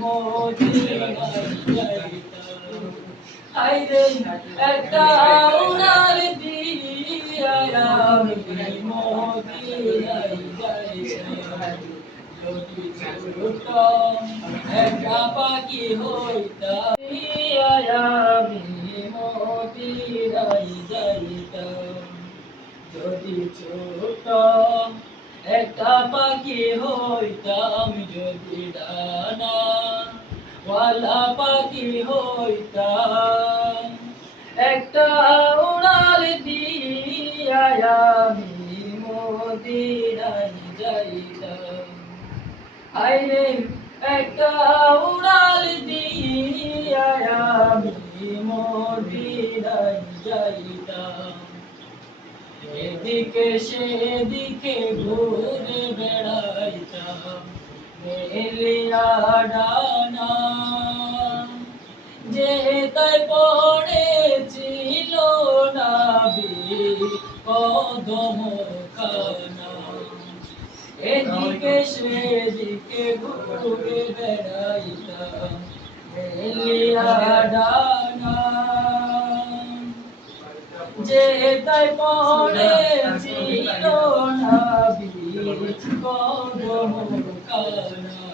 মদিনায় যাইতাম। হায়রে একটা উড়াল দিয়া আমি মদিনায় যাইতাম। যদি ছুটতাম একটা পাখি হইতাম, আমি মদিনায় যাইতাম। যদি ছুটতাম একটা পাখি হইতাম, যদি ডানা ওয়ালা পাখি হইতাম, একটা উড়াল দিয়া আমি মদিনায় যাইতাম। হায়রে একটা উড়াল দিয়া আমি মদিনায় যাইতাম। এদিকে সেদিকে ঘুরে বেড়াইতাম মেলিয়া ডানা, যে তাই পড়েছিল নবীর কদম খানা। এদিকে সেদিকে ঘুরে বেড়াইতাম মেলিয়া ডানা, যে তাই পড়েছিল নবীর কদম খানা।